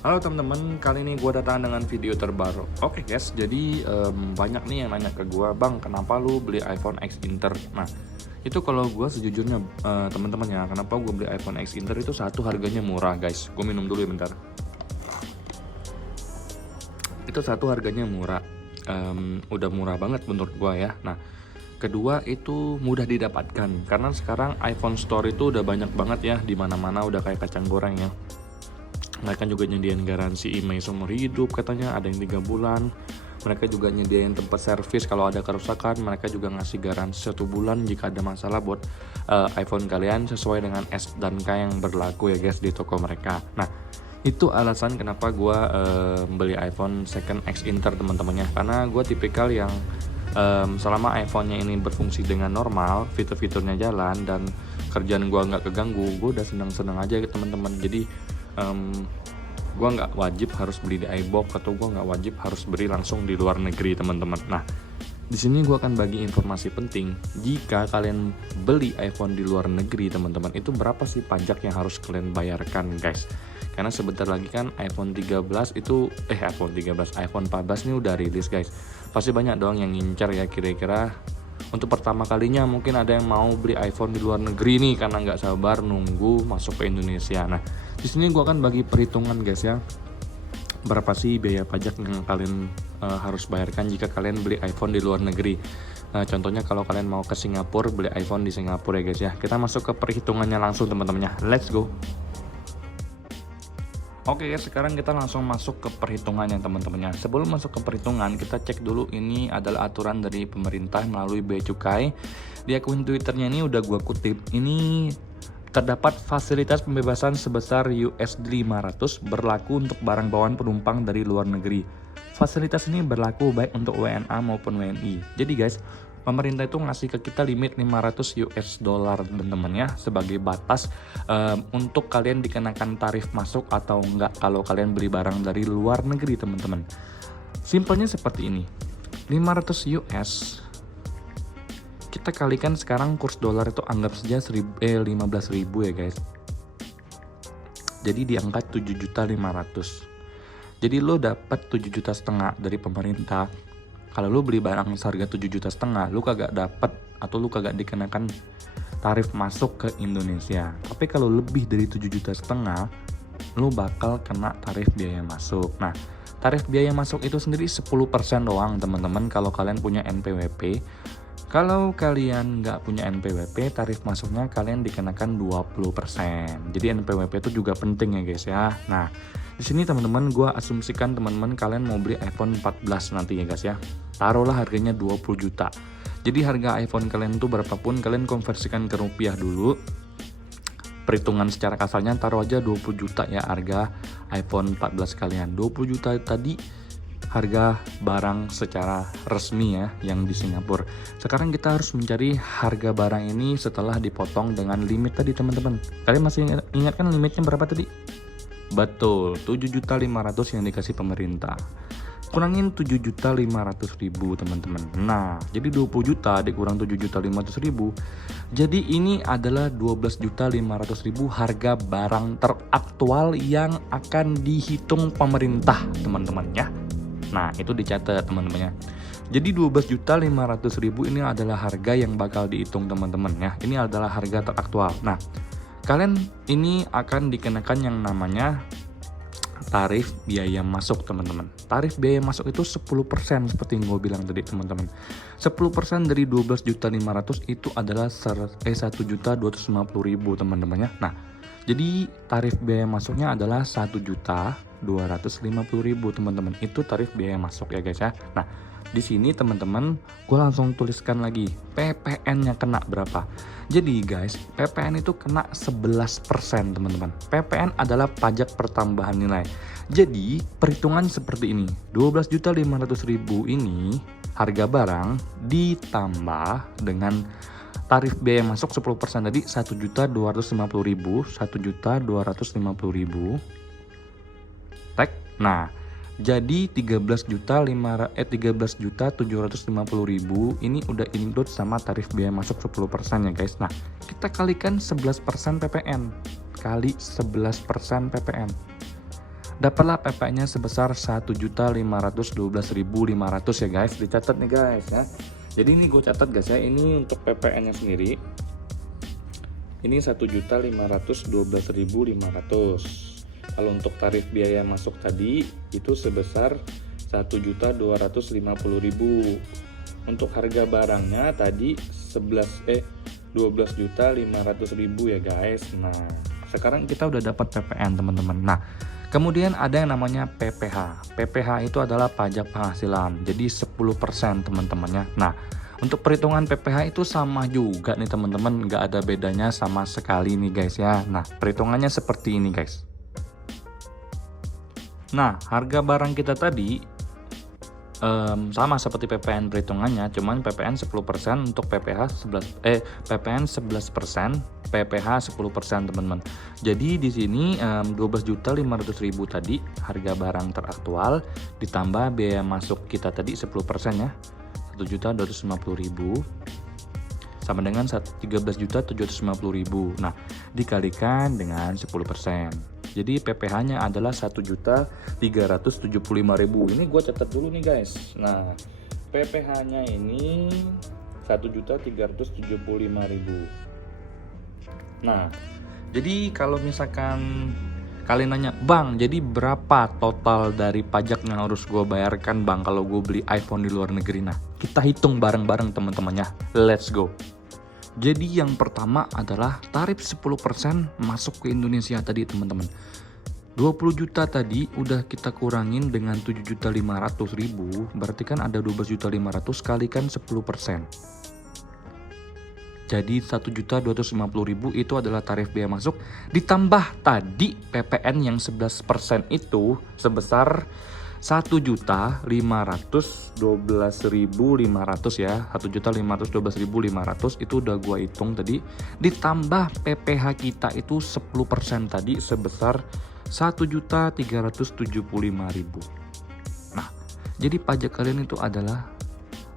Halo teman-teman, kali ini gue datang dengan video terbaru. Oke guys, jadi banyak nih yang nanya ke gue, bang kenapa lu beli iPhone X Inter? Nah, itu kalau gue sejujurnya teman-teman ya, kenapa gue beli iPhone X Inter itu satu harganya murah guys. Gue minum dulu ya bentar. Itu satu harganya murah, udah murah banget menurut gue ya. Nah, kedua itu mudah didapatkan karena sekarang iPhone Store itu udah banyak banget ya, di mana-mana udah kayak kacang goreng ya. Mereka juga nyediain garansi email seumur hidup, katanya ada yang 3 bulan. Mereka juga nyediain tempat servis kalau ada kerusakan. Mereka juga ngasih garansi 1 bulan jika ada masalah buat iPhone kalian sesuai dengan S dan K yang berlaku ya guys di toko mereka. Nah, itu alasan kenapa gue beli iPhone second X Inter teman-temannya, karena gue tipikal yang selama iPhone-nya ini berfungsi dengan normal, fitur-fiturnya jalan dan kerjaan gue nggak keganggu, gue udah seneng-seneng aja teman-teman. Jadi gue nggak wajib harus beli di iBox atau gue nggak wajib harus beli langsung di luar negeri teman-teman. Nah, di sini gue akan bagi informasi penting. Jika kalian beli iPhone di luar negeri teman-teman, itu berapa sih pajak yang harus kalian bayarkan guys? Karena sebentar lagi kan iPhone 13 itu iPhone 14 ini udah rilis guys. Pasti banyak dong yang ngincar ya, kira-kira untuk pertama kalinya mungkin ada yang mau beli iPhone di luar negeri nih karena nggak sabar nunggu masuk ke Indonesia. Nah, di sini gue akan bagi perhitungan guys ya, berapa sih biaya pajak yang kalian harus bayarkan jika kalian beli iPhone di luar negeri. Nah, contohnya kalau kalian mau ke Singapura, beli iPhone di Singapura ya guys ya. Kita masuk ke perhitungannya langsung teman-temannya. Let's go. Oke guys, sekarang kita langsung masuk ke perhitungannya teman-temannya. Sebelum masuk ke perhitungan, kita cek dulu ini adalah aturan dari pemerintah melalui Bea Cukai. Di akun Twitternya ini udah gua kutip. Ini terdapat fasilitas pembebasan sebesar USD 500 berlaku untuk barang bawaan penumpang dari luar negeri. Fasilitas ini berlaku baik untuk WNA maupun WNI. Jadi guys, pemerintah itu ngasih ke kita limit 500 US dollar teman-teman ya, sebagai batas untuk kalian dikenakan tarif masuk atau enggak kalau kalian beli barang dari luar negeri teman-teman. Simpelnya seperti ini, 500 US kita kalikan sekarang kurs dolar itu anggap saja 15.000 ya guys. Jadi diangkat 7.500.000. Jadi lo dapat 7,5 juta dari pemerintah. Kalau lu beli barang seharga 7,5 juta, lu kagak dapat atau lu kagak dikenakan tarif masuk ke Indonesia. Tapi kalau lebih dari 7,5 juta, lu bakal kena tarif biaya masuk. Nah, tarif biaya masuk itu sendiri 10% doang teman-teman kalau kalian punya NPWP. Kalau kalian nggak punya NPWP, tarif masuknya kalian dikenakan 20%. Jadi NPWP itu juga penting ya guys ya. Nah, di sini teman-teman gue asumsikan teman-teman kalian mau beli iPhone 14 nanti ya guys ya. Taruhlah harganya 20 juta. Jadi harga iPhone kalian tuh berapapun kalian konversikan ke rupiah dulu. Perhitungan secara kasarnya taruh aja 20 juta ya harga iPhone 14 kalian. 20 juta tadi harga barang secara resmi ya yang di Singapura. Sekarang kita harus mencari harga barang ini setelah dipotong dengan limit tadi teman-teman. Kalian masih ingat kan limitnya berapa tadi? Betul, 7.500.000 yang dikasih pemerintah. Kurangin 7.500.000 teman-teman. Nah, jadi 20 juta dikurang 7.500.000. Jadi ini adalah 12.500.000 harga barang teraktual yang akan dihitung pemerintah teman-teman ya. Nah, itu dicatat teman-temannya. Jadi 12.500.000 ini adalah harga yang bakal dihitung teman-teman ya. Ini adalah harga teraktual. Nah, kalian ini akan dikenakan yang namanya tarif biaya masuk teman-teman. Tarif biaya masuk itu 10% seperti yang gue bilang tadi teman-teman. 10% dari 12.500.000 itu adalah 1.250.000 teman-teman ya. Nah, jadi tarif biaya masuknya adalah 1.250.000 teman-teman. Itu tarif biaya masuk ya guys ya. Nah, di sini teman-teman gue langsung tuliskan lagi PPN-nya kena berapa. Jadi guys, PPN itu kena 11% teman-teman. PPN adalah pajak pertambahan nilai. Jadi perhitungan seperti ini, 12.500.000 ini harga barang ditambah dengan tarif biaya masuk 10% tadi 1.250.000, 1.250.000. Tek. Nah, jadi 13.750.000 ini udah include sama tarif biaya masuk 10% ya guys. Nah, kita kalikan 11% PPN kali 11% PPN. dapatlah PPN-nya sebesar 1.512.500 ya guys. Dicatat nih guys ya. Jadi ini gue catat guys ya, ini untuk PPN-nya sendiri ini 1.512.500. Kalau untuk tarif biaya masuk tadi itu sebesar 1.250.000. Untuk harga barangnya tadi 12.500.000 ya guys. Nah, sekarang kita udah dapat PPN teman-teman. Nah, kemudian ada yang namanya PPH. PPH itu adalah pajak penghasilan. Jadi 10% teman-temannya. Nah, untuk perhitungan PPH itu sama juga nih teman-teman, nggak ada bedanya sama sekali nih guys ya. Nah, perhitungannya seperti ini guys. Nah, harga barang kita tadi sama seperti PPN perhitungannya, cuman PPN 10% untuk PPH 11%, PPN 11%, PPH 10% teman-teman. Jadi di sini 12.500.000 tadi harga barang teraktual ditambah biaya masuk kita tadi 10% ya. 1.250.000 sama dengan 13.750.000. Nah, dikalikan dengan 10%. Jadi PPH-nya adalah 1.375.000. Ini gue catat dulu nih guys. Nah, PPH-nya ini 1.375.000. Nah, jadi kalau misalkan kalian nanya, Bang, jadi berapa total dari pajak yang harus gue bayarkan Bang kalau gue beli iPhone di luar negeri? Nah, kita hitung bareng-bareng teman-temannya. Let's go. Jadi yang pertama adalah tarif 10% masuk ke Indonesia tadi teman-teman. 20 juta tadi udah kita kurangin dengan 7.500.000, berarti kan ada 12.500 kalikan 10%. Jadi 1.250.000 itu adalah tarif biaya masuk, ditambah tadi PPN yang 11% itu sebesar 1.512.500 ya, 1.512.500 itu udah gua hitung tadi, ditambah PPH kita itu 10% tadi sebesar 1.375.000. Nah, jadi pajak kalian itu adalah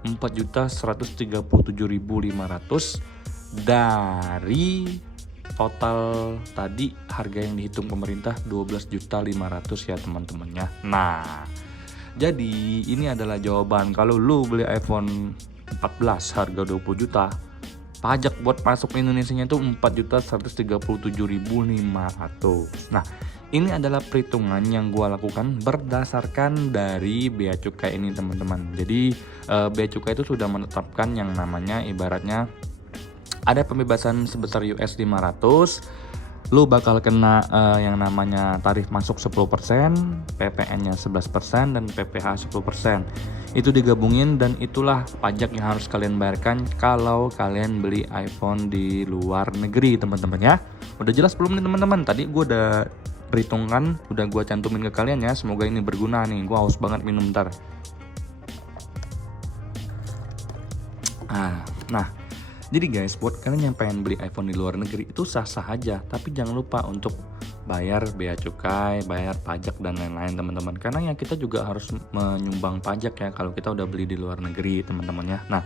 4.137.500 dari total tadi harga yang dihitung pemerintah 12.500.000 ya teman-temannya. Nah, jadi ini adalah jawaban kalau lu beli iPhone 14 harga 20 juta, pajak buat masuk ke Indonesia itu 4.137.500. Nah, ini adalah perhitungan yang gua lakukan berdasarkan dari bea cukai ini teman-teman. Jadi bea cukai itu sudah menetapkan yang namanya ibaratnya ada pembebasan sebesar US 500, lu bakal kena yang namanya tarif masuk 10%, PPN-nya 11% dan PPH 10%. Itu digabungin dan itulah pajak yang harus kalian bayarkan kalau kalian beli iPhone di luar negeri teman-teman ya. Udah jelas belum nih teman-teman? Tadi gue udah perhitungan, udah gue cantumin ke kalian ya. Semoga ini berguna nih. Gue haus banget minum bentar. Nah, jadi guys, buat kalian yang pengen beli iPhone di luar negeri itu sah-sah aja, tapi jangan lupa untuk bayar bea cukai, bayar pajak dan lain-lain teman-teman. Karena ya kita juga harus menyumbang pajak ya kalau kita udah beli di luar negeri teman-teman ya. Nah,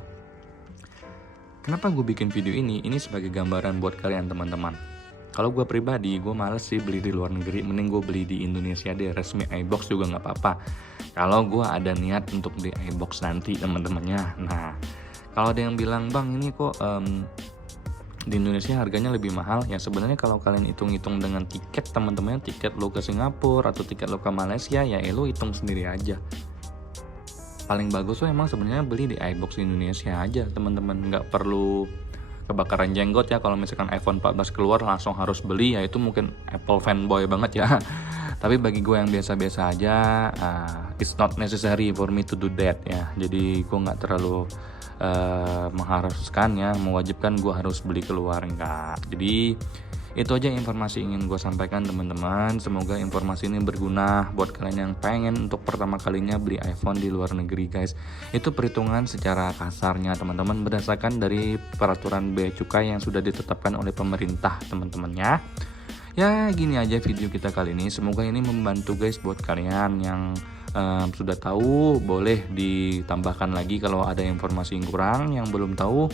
kenapa gue bikin video ini? Ini sebagai gambaran buat kalian teman-teman. Kalau gue pribadi, gue males sih beli di luar negeri, mending gue beli di Indonesia deh, resmi iBox juga nggak apa-apa. Kalau gue ada niat untuk beli iBox nanti teman-temannya. Nah, kalau ada yang bilang, Bang ini kok di Indonesia harganya lebih mahal, ya sebenarnya kalau kalian hitung-hitung dengan tiket teman-teman, tiket lo ke Singapura atau tiket lo ke Malaysia, ya lo hitung sendiri aja. Paling bagus tuh emang sebenarnya beli di iBox Indonesia aja teman-teman, nggak perlu kebakaran jenggot ya kalau misalkan iPhone 14 keluar langsung harus beli, ya itu mungkin Apple fanboy banget ya. Tapi bagi gue yang biasa-biasa aja, it's not necessary for me to do that ya. Jadi gue nggak terlalu mengharuskan ya, mewajibkan gue harus beli keluar, enggak. Jadi itu aja informasi ingin gue sampaikan teman-teman. Semoga informasi ini berguna buat kalian yang pengen untuk pertama kalinya beli iPhone di luar negeri guys. Itu perhitungan secara kasarnya teman-teman berdasarkan dari peraturan bea cukai yang sudah ditetapkan oleh pemerintah teman-temannya. Ya gini aja video kita kali ini, semoga ini membantu guys buat kalian yang sudah tahu. Boleh ditambahkan lagi kalau ada informasi yang kurang, yang belum tahu.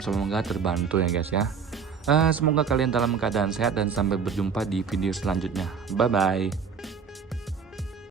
Semoga terbantu ya guys ya. Semoga kalian dalam keadaan sehat dan sampai berjumpa di video selanjutnya. Bye bye.